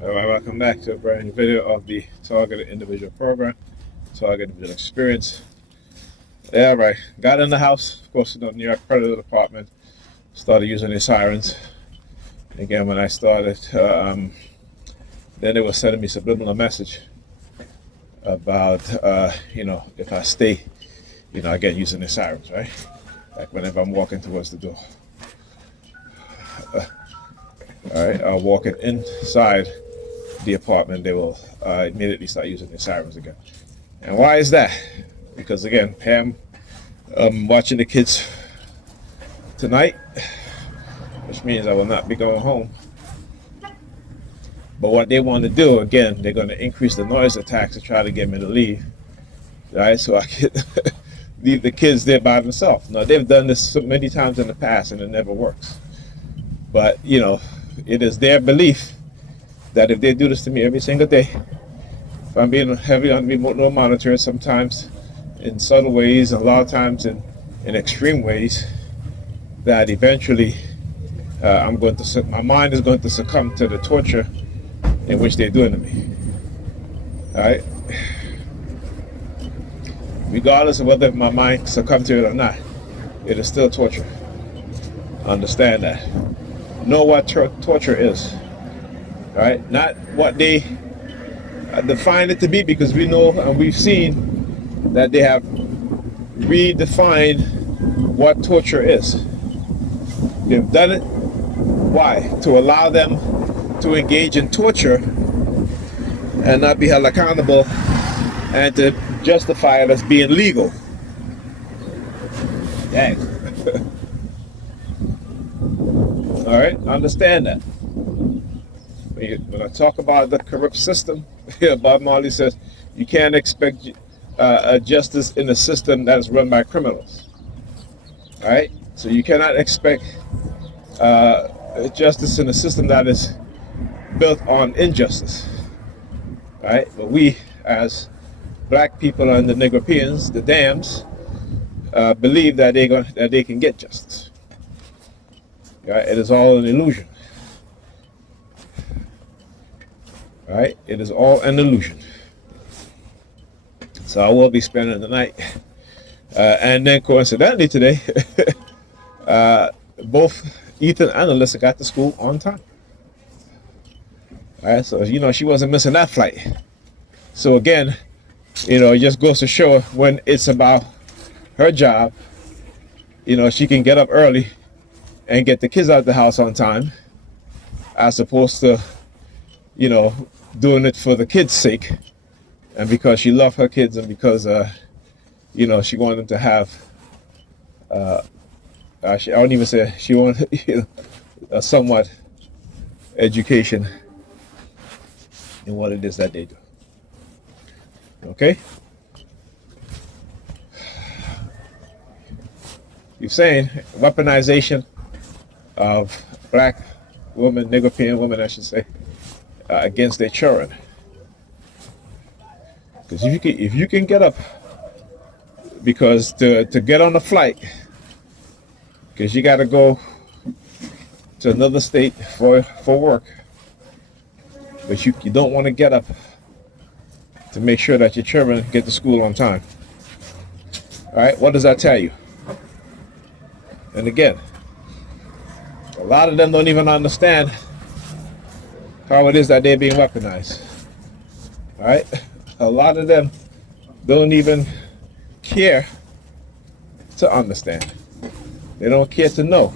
All right, welcome back to a brand new video of the Targeted Individual Program, Targeted Individual Experience. Yeah, right. Got in the house, of course, NY Predators Department. Started using the sirens. Again, when I started, then they were sending me subliminal message about, if I stay, again, using the sirens, right? Like whenever I'm walking towards the door. All right, walking inside the apartment, they will immediately start using the sirens again. And why is that? Because again, Pam, watching the kids tonight, which means I will not be going home. But what they want to do, again, they're going to increase the noise attacks to try to get me to leave, right? So I can leave the kids there by themselves. Now, they've done this so many times in the past and it never works. But, it is their belief that if they do this to me every single day, if I'm being heavy on remote monitored, sometimes in subtle ways, a lot of times in extreme ways, that eventually my mind is going to succumb to the torture in which they're doing to me. All right? Regardless of whether my mind succumbs to it or not, it is still torture. Understand that. Know what torture is. All right? Not what they define it to be, because we know and we've seen that they have redefined what torture is. They've done it. Why? To allow them to engage in torture and not be held accountable, and to justify it as being legal. Dang. All right, understand that. When I talk about the corrupt system, Bob Marley says you can't expect a justice in a system that is run by criminals. All right, so you cannot expect justice in a system that is built on injustice. All right, but we as black people and the Negropeans, the dams, believe that they can get justice. Right? It is all an illusion. Right? It is all an illusion. So I will be spending the night. And then coincidentally today, both Ethan and Alyssa got to school on time. All right, so she wasn't missing that flight. So again, it just goes to show when it's about her job, she can get up early and get the kids out of the house on time, as opposed to, doing it for the kids' sake, and because she loved her kids, and because, she wanted them to have, I won't even say she wanted, a somewhat education in what it is that they do. Okay? You're saying weaponization of black women, Negropean women, I should say, against their children. Because if you can get up, because to get on the flight, because you got to go to another state for work, but you don't want to get up to make sure that your children get to school on time. All right, what does that tell you? And again, a lot of them don't even understand how it is that they're being weaponized. All right? A lot of them don't even care to understand. They don't care to know.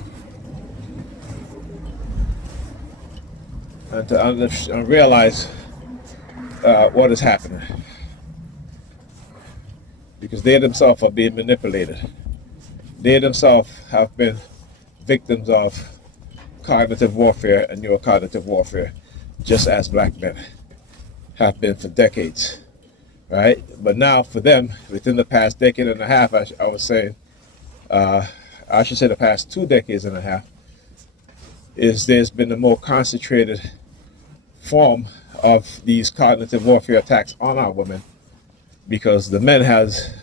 And to realize what is happening. Because they themselves are being manipulated. They themselves have been victims of cognitive warfare and neurocognitive warfare, just as black men have been for decades, right? But now for them, within the past decade and a half, I was saying, I should say the past 2 decades and a half, there's been a more concentrated form of these cognitive warfare attacks on our women, because the men has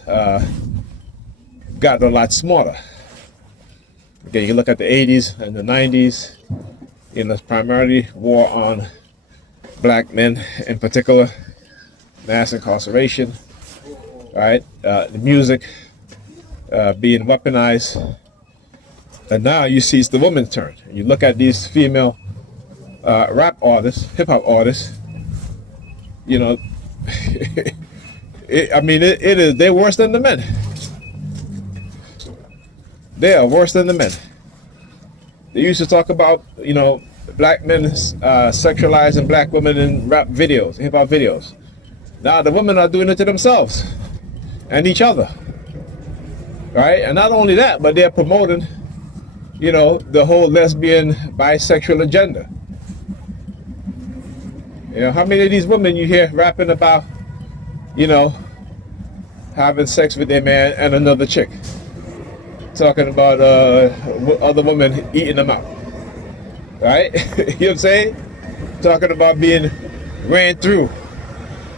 gotten a lot smarter. Okay, you look at the 80s and the 90s, it's primarily war on black men in particular, mass incarceration, right? The music being weaponized. And now you see it's the woman's turn. You look at these female rap artists, hip hop artists, you know, it is, they're worse than the men. They are worse than the men. They used to talk about, you know, black men sexualizing black women in rap videos, hip hop videos. Now the women are doing it to themselves and each other, right? And not only that, but they're promoting, you know, the whole lesbian, bisexual agenda. You know, how many of these women you hear rapping about, you know, having sex with their man and another chick? Talking about other women eating them out, right? You know what I'm saying? Talking about being ran through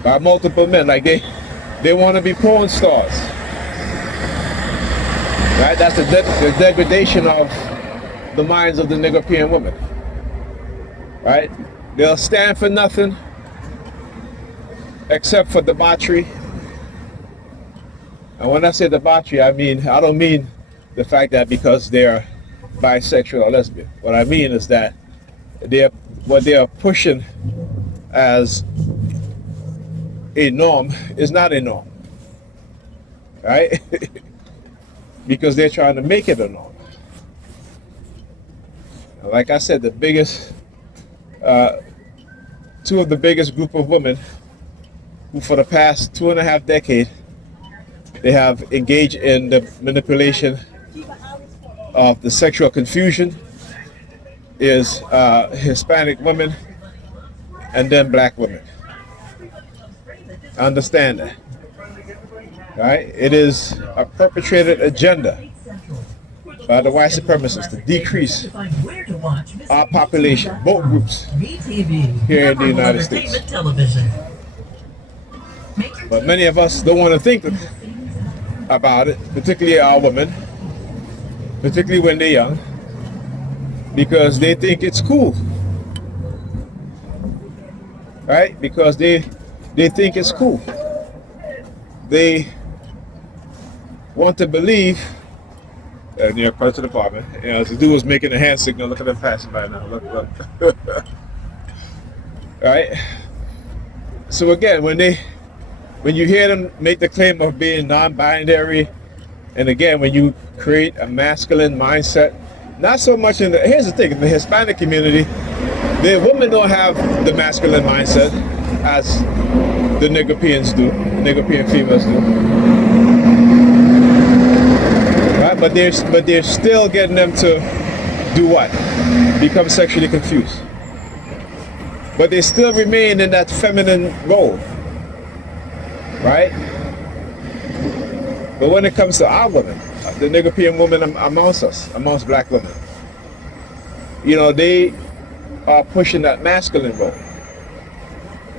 by multiple men, like they want to be porn stars, right? That's the degradation of the minds of the Nigerian women, right? They'll stand for nothing except for debauchery. And when I say debauchery, I don't mean the fact that because they're bisexual or lesbian. What I mean is that what they are pushing as a norm is not a norm, right? Because they're trying to make it a norm. Like I said, the biggest, two of the biggest group of women who for the past 2.5 decades, they have engaged in the manipulation of the sexual confusion is Hispanic women and then black women. Understand that, right? It is a perpetrated agenda by the white supremacists to decrease our population, both groups, here in the United States. But many of us don't want to think about it, particularly our women, particularly when they're young, because they think it's cool, right? Because they think it's cool. They want to believe. Near part of the department, you know, the dude was making a hand signal. Look at them passing by now. Look. Right. So again, when you hear them make the claim of being non-binary, and again, when you create a masculine mindset, not so much in here's the thing, in the Hispanic community, the women don't have the masculine mindset as the Nigerians do, Nigerian females do. Right? But they're still getting them to do what? Become sexually confused. But they still remain in that feminine role. Right? But when it comes to our women, the Nigerian women amongst us, amongst black women, you know, they are pushing that masculine role,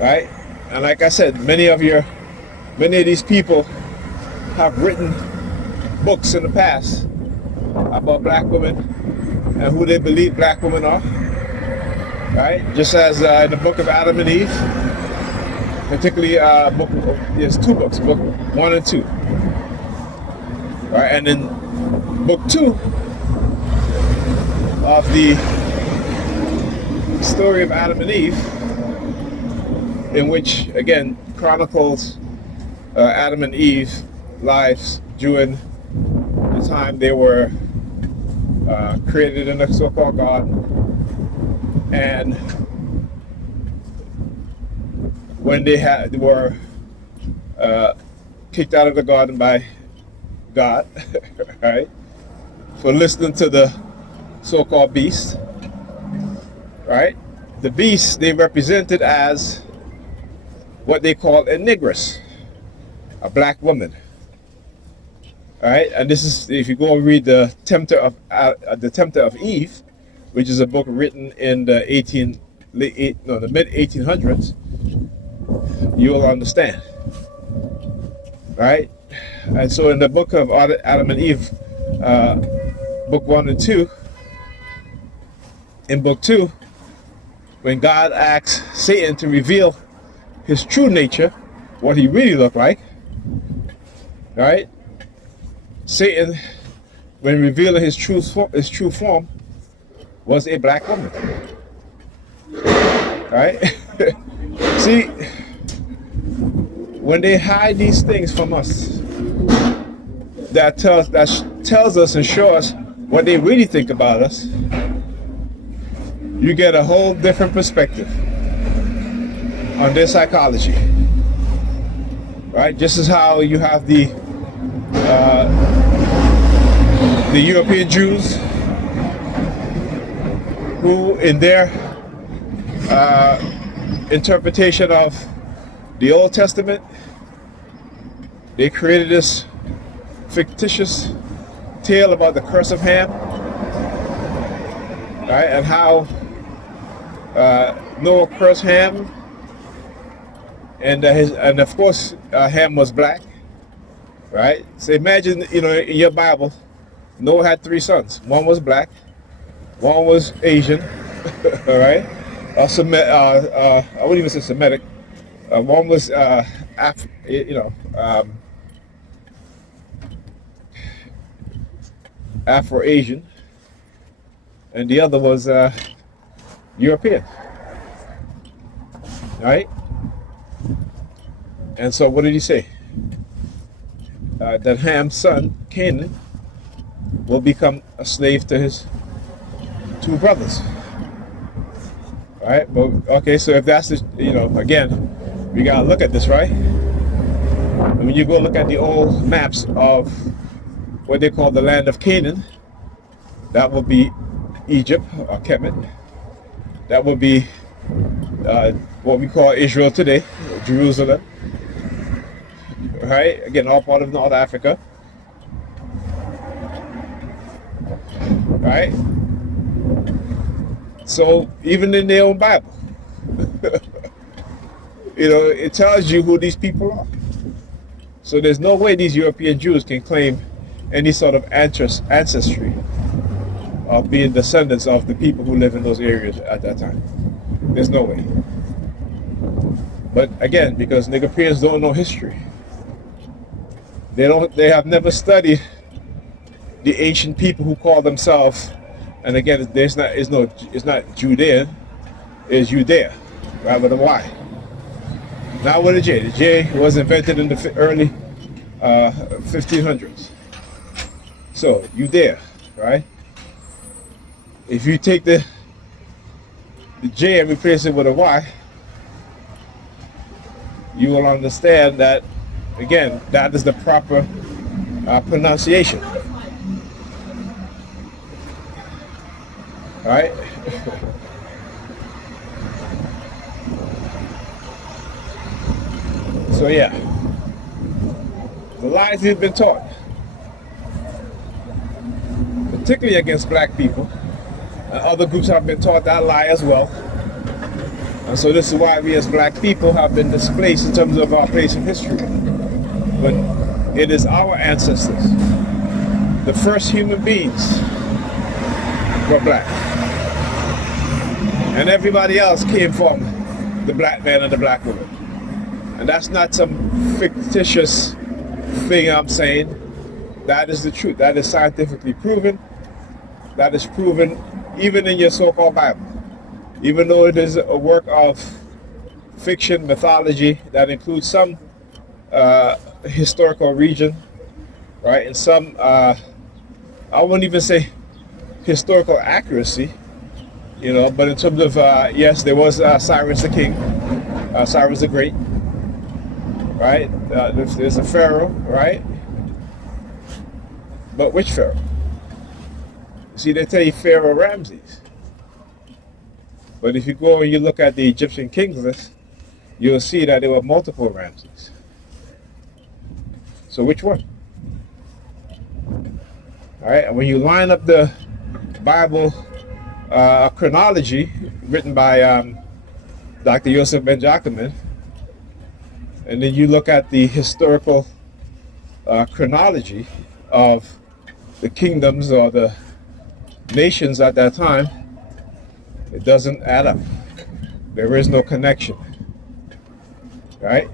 right? And like I said, many of these people have written books in the past about black women and who they believe black women are, right? Just as in the book of Adam and Eve, particularly there's two books, book 1 and 2. Right, and in book 2 of the story of Adam and Eve, in which again chronicles Adam and Eve's lives during the time they were created in the so-called garden, and when they were kicked out of the garden by God, right, for listening to the so-called beast, right? The beast they represented as what they call a negress, a black woman, right? And this is, if you go and read the Tempter of Eve, which is a book written in the mid 1800s, you will understand, right? And so in the book of Adam and Eve, book 1 and 2, in book 2, when God asked Satan to reveal his true nature, what he really looked like, right? Satan, when revealing his true form, was a black woman, right? See, when they hide these things from us, that tells us and shows us what they really think about us, you get a whole different perspective on their psychology, right? Just as how you have the European Jews who, in their interpretation of the Old Testament, they created this fictitious tale about the curse of Ham, right? And how Noah cursed Ham, and of course Ham was black, right? So imagine, in your Bible, Noah had 3 sons. One was black, one was Asian, all right? I wouldn't even say Semitic. One was Afro-Asian, and the other was European, right? And so what did he say? That Ham's son, Canaan, will become a slave to his 2 brothers. Right? But okay, so if that's the, again, we gotta look at this, right? And when you go look at the old maps of what they call the land of Canaan, that would be Egypt or Kemet. That would be what we call Israel today, Jerusalem. Right? Again, all part of North Africa. Right? So even in their own Bible, it tells you who these people are. So there's no way these European Jews can claim any sort of ancestry of being descendants of the people who live in those areas at that time. There's no way. But again, because Nigerians don't know history, they have never studied the ancient people who call themselves, and again, it's not Judea, it's Judea, right, with a Y. Not with a J. The J was invented in the early 1500s. So, Judea, right? If you take the J and replace it with a Y, you will understand that, again, that is the proper pronunciation. Right? So yeah, the lies we've been taught, particularly against black people, and other groups have been taught that lie as well. And so this is why we as black people have been displaced in terms of our place in history. But it is our ancestors, the first human beings, were black. And everybody else came from the black man and the black woman. And that's not some fictitious thing I'm saying. That is the truth. That is scientifically proven. That is proven even in your so-called Bible. Even though it is a work of fiction, mythology, that includes some historical region, right? And some, I wouldn't even say historical accuracy, but in terms of, yes, there was Cyrus the King, Cyrus the Great, right? There's a pharaoh, right? But which pharaoh? See, they tell you Pharaoh Ramses. But if you go and you look at the Egyptian kings list, you'll see that there were multiple Ramses. So which one? All right, and when you line up the Bible chronology written by Dr. Yosef Ben Jacquemin, and then you look at the historical chronology of the kingdoms or the nations at that time, it doesn't add up. There is no connection, right?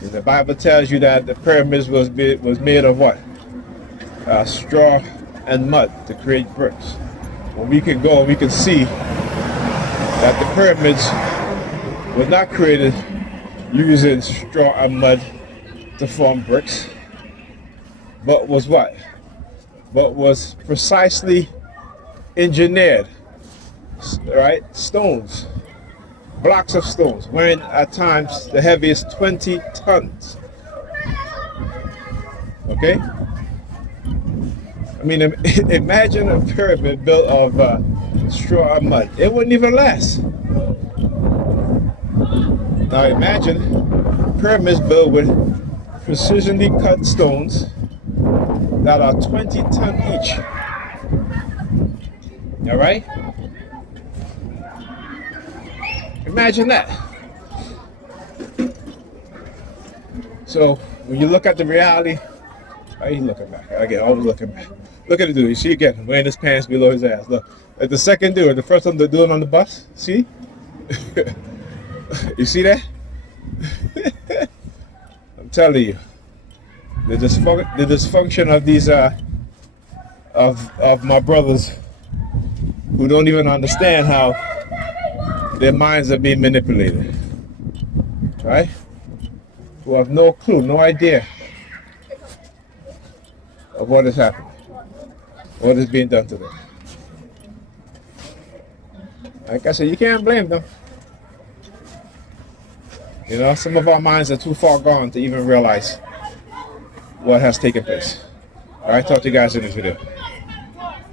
And the Bible tells you that the pyramids was made of what? Straw and mud to create bricks. When we can go and we can see that the pyramids were not created using straw and mud to form bricks, but was what? But was precisely engineered, right? Stones, blocks of stones, weighing at times the heaviest 20 tons. Okay? I mean, imagine a pyramid built of straw and mud. It wouldn't even last. Now imagine pyramids built with precisionally cut stones that are 20 tons each. All right? Imagine that. So when you look at the reality, how you looking back? Again, always looking back. Look at the dude. You see again, wearing his pants below his ass. Look, at the second dude, the first one they're doing on the bus. See? You see that? I'm telling you, the dysfunction of these of my brothers who don't even understand how their minds are being manipulated, right? Who have no clue, no idea of what is happening, what is being done to them. Like I said, you can't blame them. You know, some of our minds are too far gone to even realize what has taken place. All right, talk to you guys in this video.